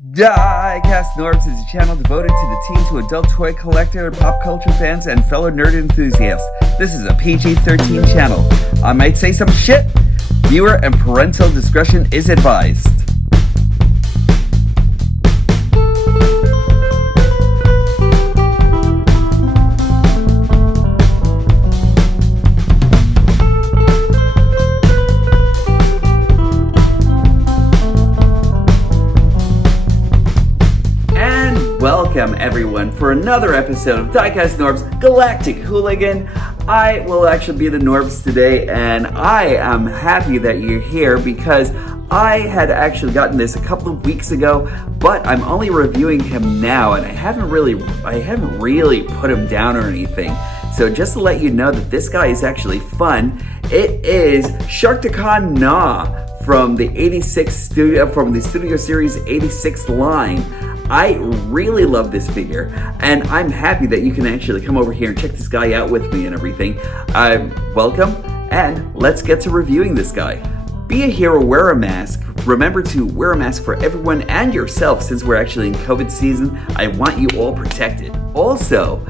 Diecast Norbs is a channel devoted to the teen to adult toy collector, pop culture fans, and fellow nerd enthusiasts. This is a PG-13 channel. I might say some shit. Viewer and parental discretion is advised. Welcome everyone for another episode of Diecast Norbs Galactic Hooligan. I will actually be the Norbs today, and I am happy that you're here because I had actually gotten this a couple of weeks ago, but I'm only reviewing him now, and I haven't really put him down or anything. So just to let you know that this guy is actually fun, it is Sharkticon Gnaw from the Studio Series 86 line. I really love this figure, and I'm happy that you can actually come over here and check this guy out with me and everything. Welcome, and let's get to reviewing this guy. Be a hero, wear a mask. Remember to wear a mask for everyone and yourself since we're actually in COVID season. I want you all protected. Also,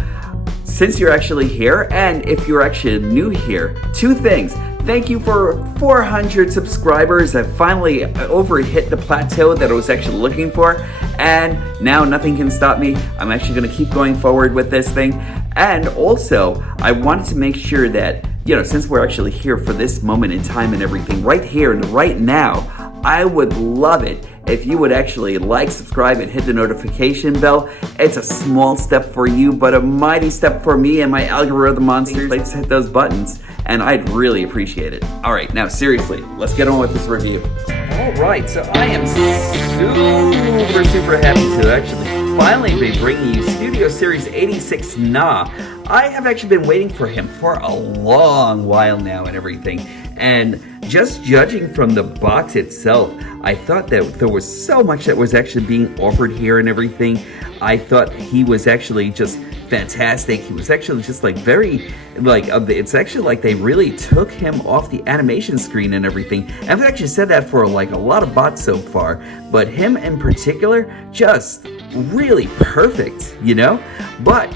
since you're actually here, and if you're actually new here, two things. Thank you for 400 subscribers. I finally hit the plateau that I was actually looking for, and now nothing can stop me. I'm actually going to keep going forward with this thing. And also, I wanted to make sure that, since we're actually here for this moment in time and everything, right here and right now, I would love it if you would actually like, subscribe, and hit the notification bell. It's a small step for you, but a mighty step for me and my algorithm monsters. Let's hit those buttons, and I'd really appreciate it. All right, now seriously, let's get on with this review. All right, so I am super happy to actually finally be bringing you Studio Series 86 Gnaw. I have actually been waiting for him for a long while now and everything, and just judging from the box itself, I thought that there was so much that was actually being offered here and everything. I thought he was actually just fantastic. He was actually just it's actually like they really took him off the animation screen and everything. And I've actually said that for a lot of bots so far, but him in particular, just really perfect, But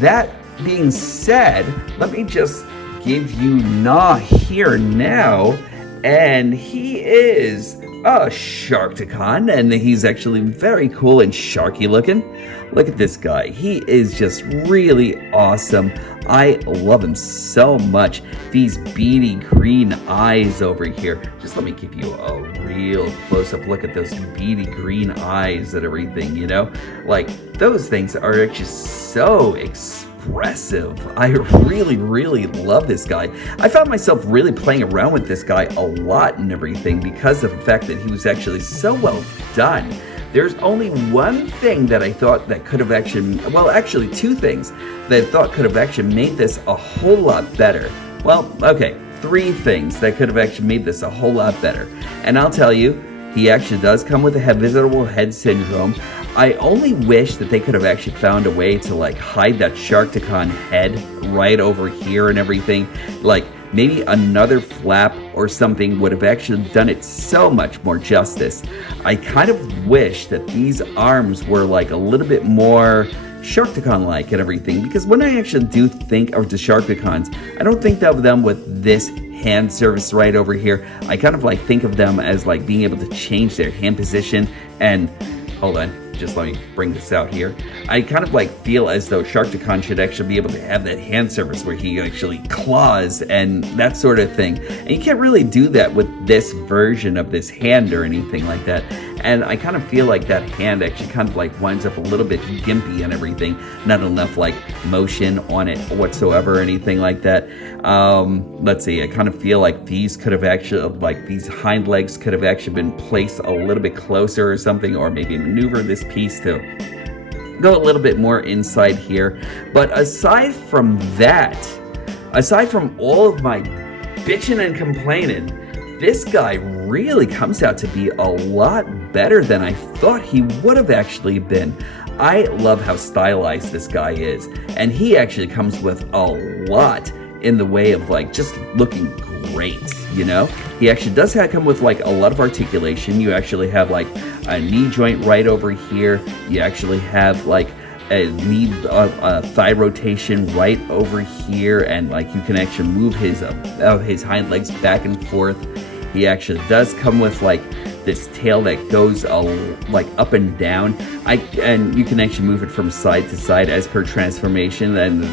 that being said, let me just give you Gnaw here now, and he is a Sharkticon, and he's actually very cool and sharky looking. Look at this guy. He is just really awesome. I love him so much. These beady green eyes over here. Just let me give you a real close-up look at those beady green eyes and everything, those things are actually so expressive. I really love this guy. I found myself really playing around with this guy a lot and everything because of the fact that he was actually so well done. There's only one thing that I thought that could have actually two things that I thought could have actually made this a whole lot better. Three things that could have actually made this a whole lot better. And I'll tell you, he actually does come with a visible head syndrome. I only wish that they could have actually found a way to hide that Sharkticon head right over here and everything. Maybe another flap or something would have actually done it so much more justice. I kind of wish that these arms were a little bit more Sharkticon-like and everything, because when I actually do think of the Sharkticons, I don't think of them with this hand service right over here. I kind of think of them as being able to change their hand position and, hold on, just let me bring this out here. I kind of feel as though Sharkticon should actually be able to have that hand service where he actually claws and that sort of thing. And you can't really do that with this version of this hand or anything like that. And I kind of feel like that hand actually kind of winds up a little bit gimpy and everything. Not enough motion on it whatsoever or anything like that. Let's see, I kind of feel like these could have actually, these hind legs could have actually been placed a little bit closer or something, or maybe maneuver this piece to go a little bit more inside here. But aside from that, aside from all of my bitching and complaining, this guy really comes out to be a lot better than I thought he would have actually been. I love how stylized this guy is, and he actually comes with a lot in the way of just looking great. you know. He actually does come with like a lot of articulation. You actually have like a knee joint right over here. You actually have like a knee thigh rotation right over here, and like you can actually move his hind legs back and forth. He actually does come with like this tail that goes like up and down. And you can actually move it from side to side as per transformation. And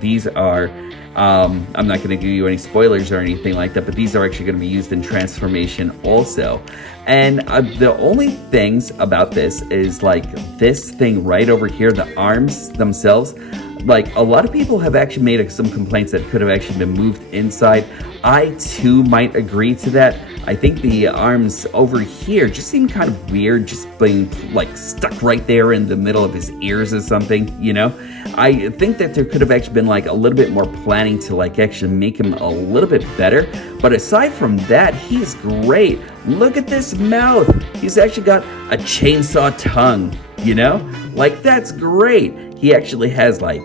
these are I'm not going to give you any spoilers or anything like that, but these are actually going to be used in transformation also. And the only things about this is like this thing right over here, the arms themselves. Like, a lot of people have actually made some complaints that could have actually been moved inside. I too might agree to that. I think the arms over here just seem kind of weird, just being like stuck right there in the middle of his ears or something, you know? I think that there could have actually been like a little bit more planning to like actually make him a little bit better. But aside from that, he's great. Look at this mouth. He's actually got a chainsaw tongue, you know? Like, that's great. He actually has like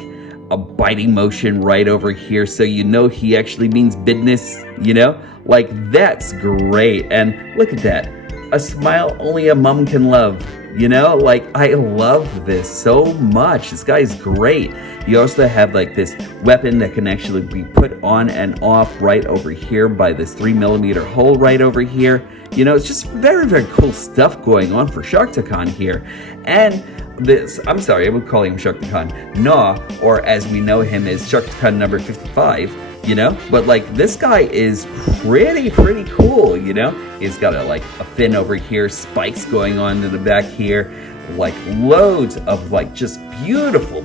a biting motion right over here, so you know he actually means business, you know? Like, that's great. And look at that. A smile only a mom can love, you know? Like, I love this so much. This guy's great. You also have like this weapon that can actually be put on and off right over here by this 3mm hole right over here. You know, it's just very, very cool stuff going on for Sharkticon here. And this, I'm sorry, I would call him Sharkticon Gnaw, or as we know him as Sharkticon number 55, you know? But like, this guy is pretty cool, you know? He's got a fin over here, spikes going on in the back here, like loads of like just beautiful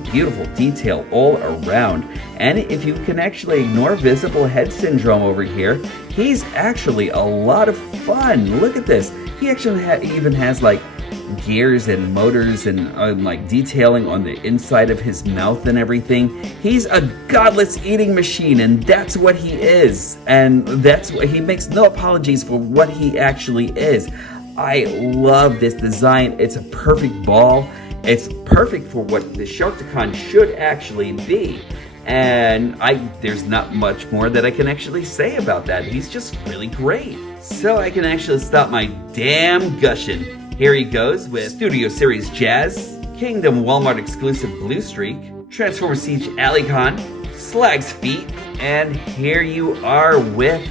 detail all around. And if you can actually ignore visible head syndrome over here, he's actually a lot of fun. Look at this. He actually even has like gears and motors and like detailing on the inside of his mouth and everything. He's a godless eating machine, and that's what he is. And that's what he makes no apologies for what he actually is. I love this design. It's a perfect ball. It's perfect for what the Sharkticon should actually be. And there's not much more that I can actually say about that. He's just really great. So I can actually stop my damn gushing. Here he goes with Studio Series Jazz, Kingdom Walmart exclusive Blue Streak, Transformer Siege Alicon, Slag's Feet, and here you are with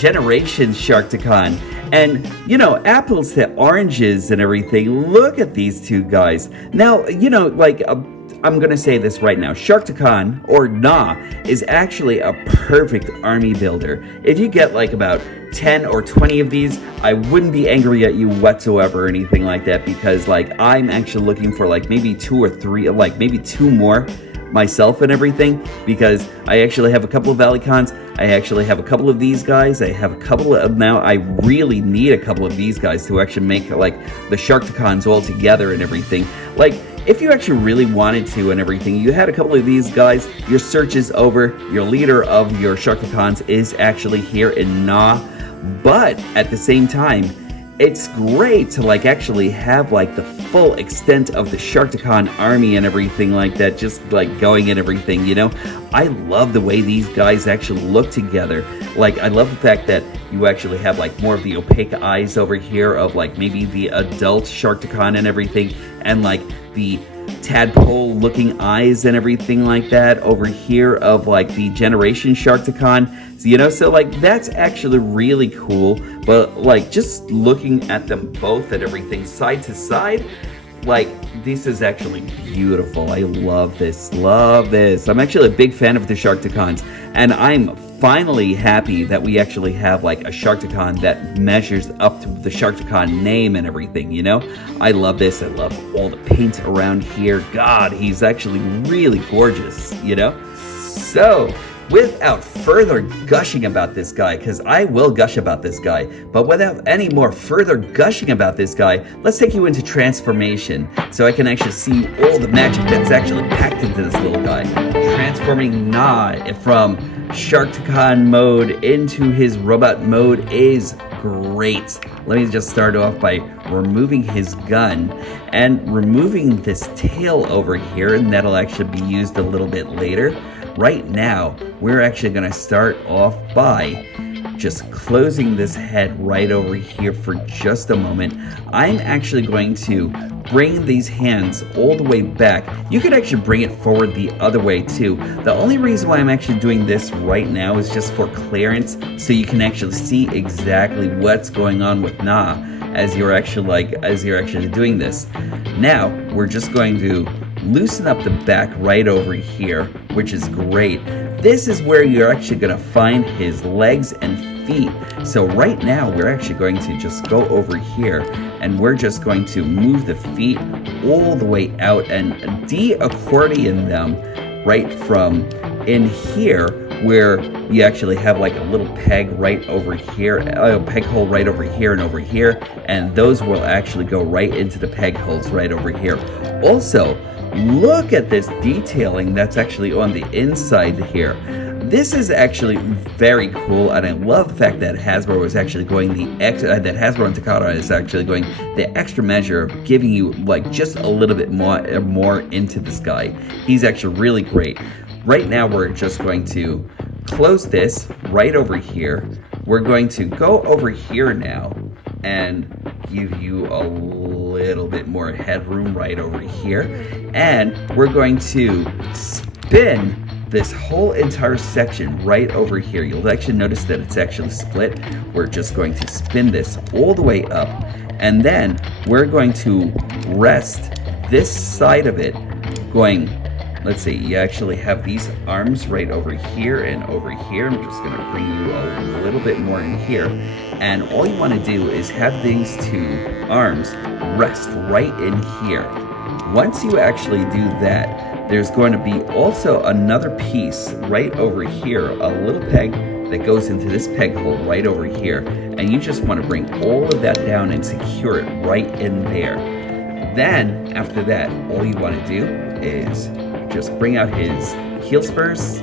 Generations Sharkticon. And, you know, apples to oranges and everything. Look at these two guys. Now, you know, like, I'm going to say this right now. Sharkticon, or Gnaw, is actually a perfect army builder. If you get like about 10 or 20 of these, I wouldn't be angry at you whatsoever or anything like that, because like I'm actually looking for like maybe 2 or 3, like maybe 2 more myself and everything, because I actually have a couple of Alicons. I actually have a couple of these guys. I have a couple of, now I really need a couple of these guys to actually make like the Sharkticons all together and everything. Like, if you actually really wanted to and everything, you had a couple of these guys, your search is over, your leader of your Sharkticons is actually here in Gnaw. But at the same time, it's great to like actually have like the full extent of the Sharkticon army and everything like that, just like going and everything, you know? I love the way these guys actually look together. Like, I love the fact that you actually have like more of the opaque eyes over here of like maybe the adult Sharkticon and everything, and like the tadpole looking eyes and everything like that over here of like the Generation Sharkticon, you know? So like, that's actually really cool. But like, just looking at them both and everything side to side, like, this is actually beautiful. I love this. I'm actually a big fan of the Sharkticons, and I'm finally happy that we actually have like a Sharkticon that measures up to the Sharkticon name and everything, you know? I love this. I love all the paint around here. God, he's actually really gorgeous, you know? So, without further gushing about this guy, because I will gush about this guy, but without any more further gushing about this guy, let's take you into transformation so I can actually see all the magic that's actually packed into this little guy. Transforming Gnaw from Sharkticon mode into his robot mode is great. Let me just start off by removing his gun and removing this tail over here, and that'll actually be used a little bit later. right now, we're actually going to start off by just closing this head right over here for just a moment. I'm actually going to bring these hands all the way back. You could actually bring it forward the other way too. The only reason why I'm actually doing this right now is just for clearance, so you can actually see exactly what's going on with Gnaw as you're actually doing this. Now we're just going to loosen up the back right over here, which is great. This is where you're actually going to find his legs and feet. So right now we're actually going to just go over here and we're just going to move the feet all the way out and de-accordion them right from in here, where you actually have like a little peg right over here, a peg hole right over here and over here, and those will actually go right into the peg holes right over here. Also, look at this detailing that's actually on the inside here. This is actually very cool, and I love the fact that Hasbro is actually going that Hasbro and Takara is actually going the extra measure of giving you like just a little bit more into this guy. He's actually really great. Right now we're just going to close this right over here. We're going to go over here now and give you a little bit more headroom right over here, and we're going to spin this whole entire section right over here. You'll actually notice that it's actually split. We're just going to spin this all the way up, and then we're going to rest this side of it going, let's see, you actually have these arms right over here and over here. I'm just going to bring you a little bit more in here, and all you want to do is have these two arms rest right in here. Once you actually do that, there's going to be also another piece right over here, a little peg that goes into this peg hole right over here, and you just want to bring all of that down and secure it right in there. Then after that, all you want to do is just bring out his heel spurs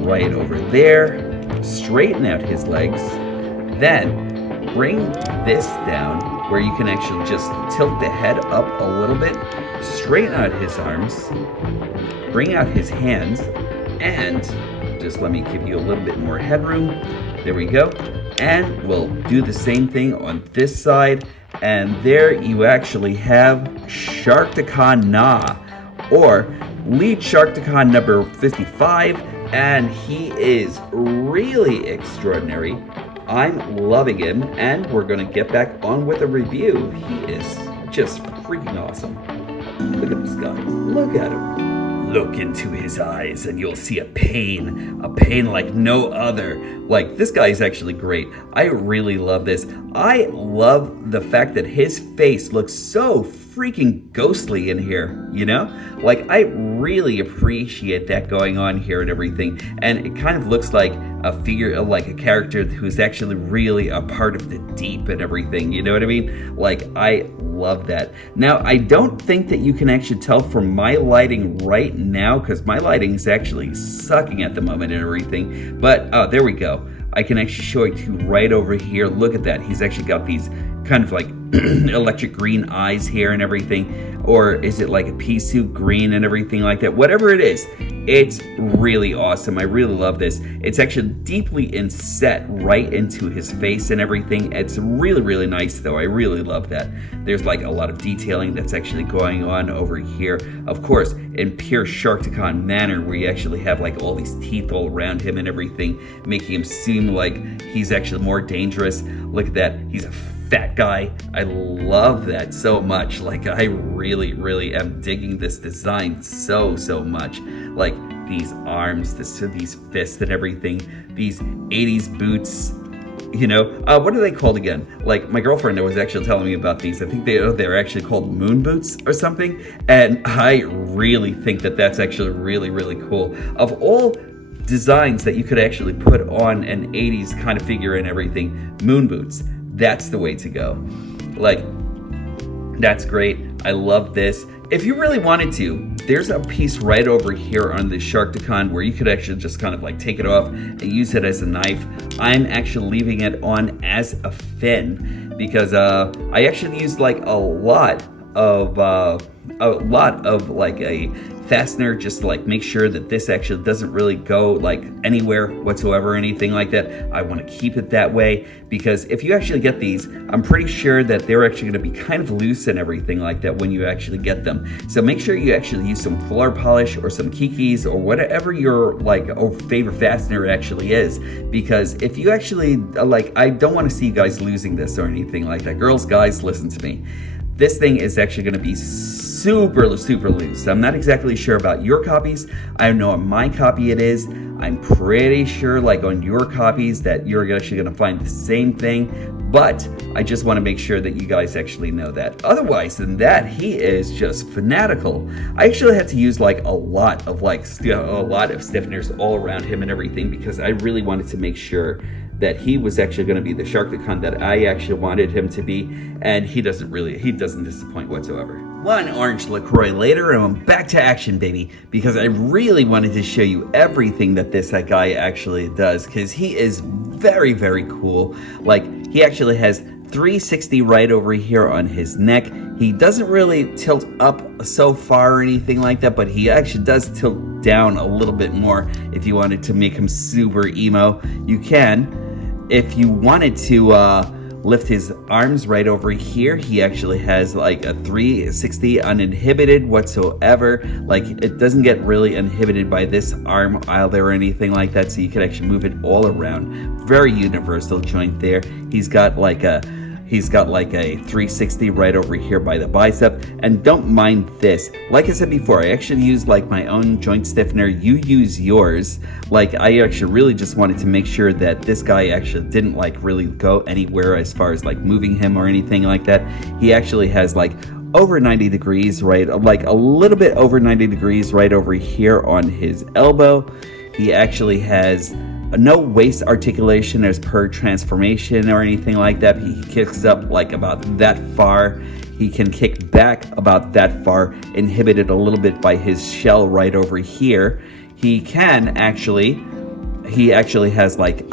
right over there, straighten out his legs, then bring this down where you can actually just tilt the head up a little bit, straighten out his arms, bring out his hands, and just let me give you a little bit more headroom. There we go. And we'll do the same thing on this side, and there you actually have Sharkticon Gnaw, or lead Sharkticon number 55, and he is really extraordinary. I'm loving him, and we're going to get back on with a review. He is just freaking awesome. Look at this guy. Look at him. Look into his eyes and you'll see a pain like no other. Like, this guy is actually great. I really love this. I love the fact that his face looks so freaking ghostly in here, you know? Like, I really appreciate that going on here and everything. And it kind of looks like a figure, like a character who's actually really a part of the deep and everything, you know what I mean? Like, I love that. Now, I don't think that you can actually tell from my lighting right now, because my lighting is actually sucking at the moment and everything. But, there we go. I can actually show it to you right over here. Look at that. He's actually got these kind of like electric green eyes here and everything, or is it like a pea soup green and everything like that? Whatever it is, it's really awesome. I really love this. It's actually deeply inset right into his face and everything. It's really, really nice though. I really love that. There's like a lot of detailing that's actually going on over here. Of course, in pure Sharkticon manner, where you actually have like all these teeth all around him and everything, making him seem like he's actually more dangerous. Look at that. He's a fat guy. I love that so much. Like, I really, really am digging this design so much. Like, these arms, these fists and everything, these 80s boots, you know, what are they called again? Like, my girlfriend was actually telling me about these. I think they're actually called moon boots or something, and I really think that that's actually really, really cool. Of all designs that you could actually put on an 80s kind of figure and everything, moon boots, that's the way to go. Like, that's great. I love this. If you really wanted to, there's a piece right over here on the Sharkticon where you could actually just kind of like take it off and use it as a knife. I'm actually leaving it on as a fin because I actually used like a lot of a lot of like a fastener just to like make sure that this actually doesn't really go like anywhere whatsoever or anything like that. I want to keep it that way because if you actually get these, I'm pretty sure that they're actually going to be kind of loose and everything like that when you actually get them. So make sure you actually use some floor polish or some kikis or whatever your like favorite fastener actually is, because if you actually like, I don't want to see you guys losing this or anything like that. Girls, guys, listen to me. This thing is actually going to be super loose. I'm not exactly sure about your copies. I know on my copy it is. I'm pretty sure like on your copies that you're actually going to find the same thing, but I just want to make sure that you guys actually know that. Otherwise than that, he is just fanatical. I actually had to use like a lot of stiffeners all around him and everything because I really wanted to make sure that he was actually going to be the Sharkticon that I actually wanted him to be, and he doesn't disappoint whatsoever. One orange LaCroix later, and I'm back to action, baby, because I really wanted to show you everything that this guy actually does, because he is very cool. Like, he actually has 360 right over here on his neck. He doesn't really tilt up so far or anything like that, but he actually does tilt down a little bit more. If you wanted to make him super emo, you can. If you wanted to lift his arms right over here, he actually has like a 360 uninhibited whatsoever. Like, it doesn't get really inhibited by this arm either or anything like that, so you can actually move it all around. Very universal joint there. He's got like a 360 right over here by the bicep. And don't mind this. Like I said before, I actually use like my own joint stiffener. You use yours. Like, I actually really just wanted to make sure that this guy actually didn't like really go anywhere as far as like moving him or anything like that. He actually has like over 90 degrees, right? Like a little bit over 90 degrees right over here on his elbow. He actually has no waist articulation as per transformation or anything like that. He kicks up like about that far. He can kick back about that far, inhibited a little bit by his shell right over here. He actually has like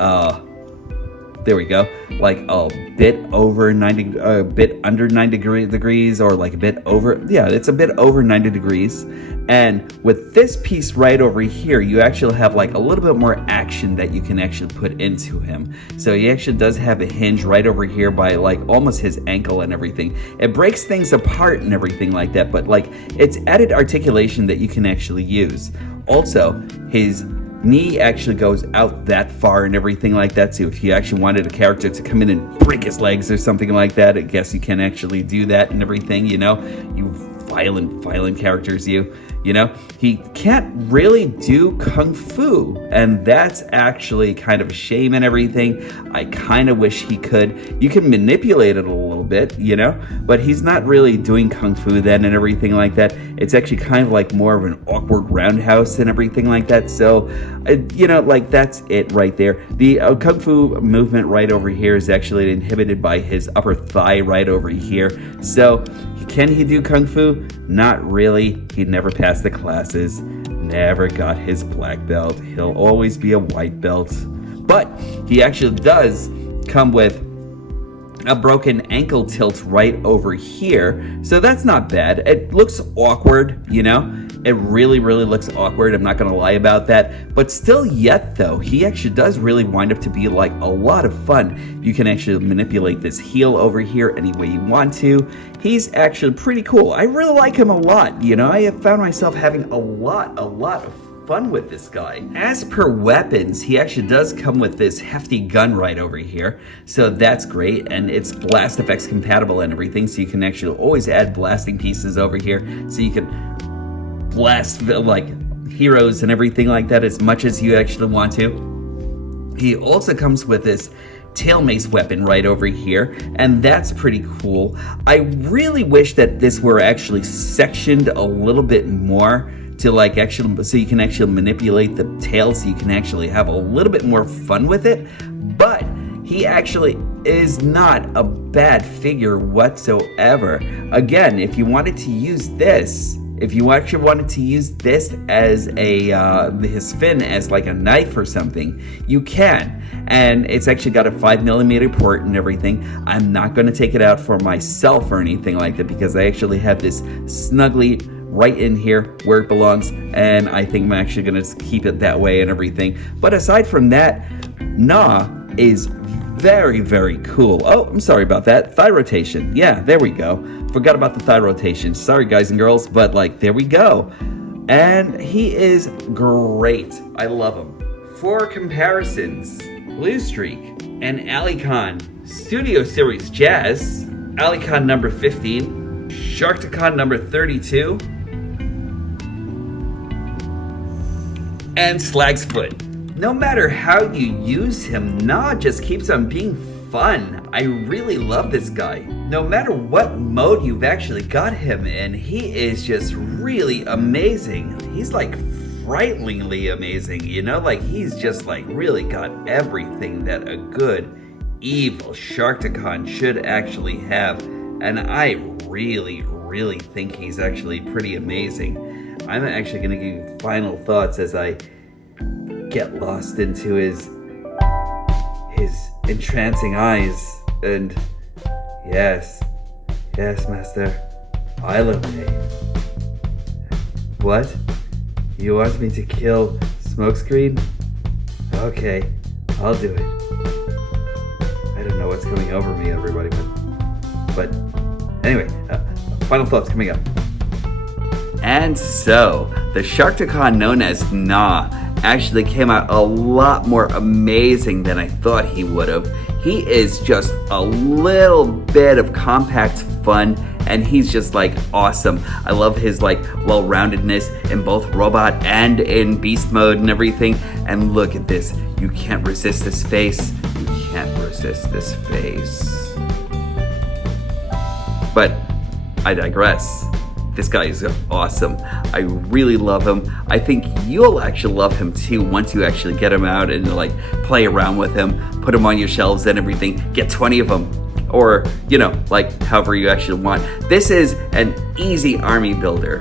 there we go, like a bit over 90, a bit under 90 degrees, or like a bit over, yeah, it's a bit over 90 degrees. And with this piece right over here, you actually have like a little bit more action that you can actually put into him. So he actually does have a hinge right over here by like almost his ankle and everything. It breaks things apart and everything like that, but like it's added articulation that you can actually use. Also, his knee actually goes out that far and everything like that, so if you actually wanted a character to come in and break his legs or something like that, I guess you can actually do that and everything, you know? You violent characters, you know? He can't really do kung fu, and that's actually kind of a shame and everything. I kind of wish he could. You can manipulate it a little bit, you know? But he's not really doing kung fu then and everything like that. It's actually kind of like more of an awkward roundhouse and everything like that. So, you know, like that's it right there. The kung fu movement right over here is actually inhibited by his upper thigh right over here. So, can he do kung fu? Not really. He never passed the classes, never got his black belt. He'll always be a white belt. But he actually does come with a broken ankle tilt right over here, so that's not bad. It looks awkward, you know? It really looks awkward, I'm not gonna lie about that. But still yet though, he actually does really wind up to be like a lot of fun. You can actually manipulate this heel over here any way you want to. He's actually pretty cool. I really like him a lot, you know? I have found myself having a lot of fun with this guy. As per weapons, he actually does come with this hefty gun right over here, so that's great, and it's blast effects compatible and everything, so you can actually always add blasting pieces over here, so you can blast like heroes and everything like that as much as you actually want to. He also comes with this tail mace weapon right over here, and that's pretty cool. I really wish that this were actually sectioned a little bit more to like actually, so you can actually manipulate the tail, so you can actually have a little bit more fun with it. But he actually is not a bad figure whatsoever. Again, if you wanted to use this, if you actually wanted to use this as his fin as like a knife or something, you can. And it's actually got a 5mm port and everything. I'm not going to take it out for myself or anything like that because I actually have this snugly right in here where it belongs, and I think I'm actually going to keep it that way and everything. But aside from that, Gnaw is very, very cool. Oh, I'm sorry about that. Thigh rotation. Yeah, there we go. Forgot about the thigh rotation. Sorry, guys and girls, but like, there we go. And he is great. I love him. For comparisons, Blue Streak and Alicon Studio Series Jazz, Alicon number 15, Sharkticon number 32, and Slag's Foot. No matter how you use him, Gnaw just keeps on being fun. I really love this guy. No matter what mode you've actually got him in, he is just really amazing. He's like frighteningly amazing, you know? Like, he's just like really got everything that a good, evil Sharkticon should actually have. And I really, really think he's actually pretty amazing. I'm actually going to give you final thoughts as I get lost into his entrancing eyes. And yes, master, I love it. What? You want me to kill Smokescreen? Okay, I'll do it. I don't know what's coming over me, everybody, but anyway, final thoughts coming up. And so, the Sharkticon known as Gnaw actually came out a lot more amazing than I thought he would have. He is just a little bit of compact fun, and he's just like awesome. I love his like well-roundedness in both robot and in beast mode and everything. And look at this. You can't resist this face. You can't resist this face. But I digress. This guy is awesome. I really love him. I think you'll actually love him too once you actually get him out and like play around with him, put him on your shelves and everything. Get 20 of them, or you know, like however you actually want. This is an easy army builder,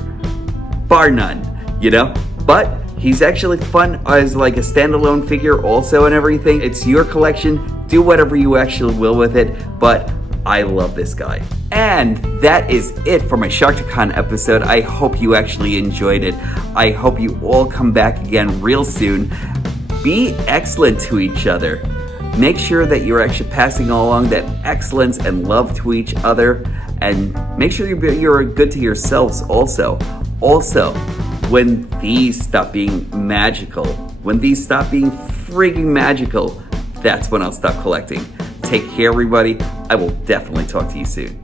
bar none, you know? But he's actually fun as like a standalone figure also and everything. It's your collection. Do whatever you actually will with it, but I love this guy. And that is it for my Sharkticon episode. I hope you actually enjoyed it. I hope you all come back again real soon. Be excellent to each other. Make sure that you're actually passing along that excellence and love to each other. And make sure you're good to yourselves also. Also, when these stop being magical, when these stop being freaking magical, that's when I'll stop collecting. Take care, everybody. I will definitely talk to you soon.